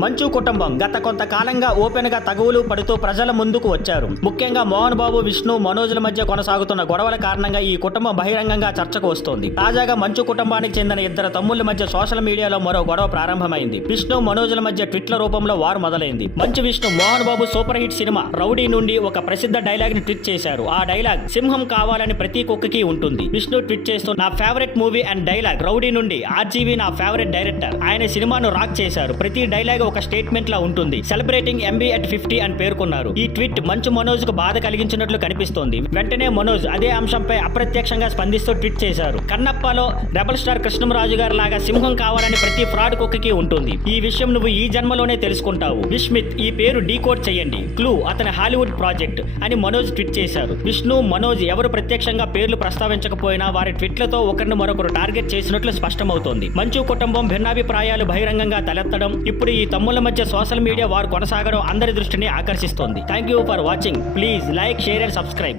మంచు కుటుంబం గత కొంతకాలంగా ఓపెన్ గా తగువులు పడుతూ ప్రజల ముందుకు వచ్చారు. ముఖ్యంగా మోహన్ బాబు, విష్ణు, మనోజ్ల మధ్య కొనసాగుతున్న గొడవల కారణంగా ఈ కుటుంబం బహిరంగంగా చర్చకు వస్తోంది. తాజాగా మంచు కుటుంబానికి చెందిన ఇద్దరు తమ్ముళ్ల మధ్య సోషల్ మీడియాలో మరో గొడవ ప్రారంభమైంది. విష్ణు, మనోజ్ల మధ్య ట్వీట్ల రూపంలో వారు మొదలైంది. Manchu Vishnu Mohan Babu super hit cinema rowdy నుండి ఒక ప్రసిద్ధ డైలాగ్ ని ట్వీట్ చేశారు. ఆ డైలాగ్ సింహం కావాలని ప్రతి కుక్కకి ఉంటుంది. విష్ణు ట్వీట్ చేస్తూ నా favourite movie and dialogue rowdy నుండి ఆర్జీవి నా ఫేవరెట్ డైరెక్టర్. ఆయన సినిమాను రాక్ చేశారు. ప్రతి డైలాగ్ ఒక స్టేట్మెంట్ లా ఉంటుంది. సెలబ్రేటింగ్ MB at 50 అని పేర్కొన్నారు. ఈ ట్వీట్ మంచు మనోజ్ కు బాధ కలిగించినట్లు కనిపిస్తోంది. వెంటనే మనోజ్ అదే అంశంపై అప్రత్యక్షంగా స్పందిస్తూ ట్వీట్ చేశారు. కన్నప్పలో రెబల్ స్టార్ కృష్ణంరాజు గారి లాగా సింహం కావాలని ప్రతి ఫ్రాడ్ కుక్కకి ఉంటుంది. ఈ విషయం నువ్వు ఈ జన్మలోనే తెలుసుకుంటావు. విస్మిత్ ఈ పేరు డీకోడ్ చేయండి. క్లూ అతని హాలీవుడ్ ప్రాజెక్ట్ అని మనోజ్ ట్వీట్ చేశారు. విష్ణు, మనోజ్ ఎవరు ప్రత్యక్షంగా పేర్లు ప్రస్తావించకపోయినా వారి ట్వీట్లతో ఒకరిని మరొకరు టార్గెట్ చేసినట్లు స్పష్టమవుతోంది. మంచు కుటుంబం భిన్నాభిప్రాయాలు బహిరంగంగా తలెత్తడం, ఇప్పుడు ఈ తమ్ముళ్ల మధ్య సోషల్ మీడియా వారు కొనసాగడం అందరి దృష్టిని ఆకర్షిస్తోంది. Thank you for watching. Please like, share and subscribe.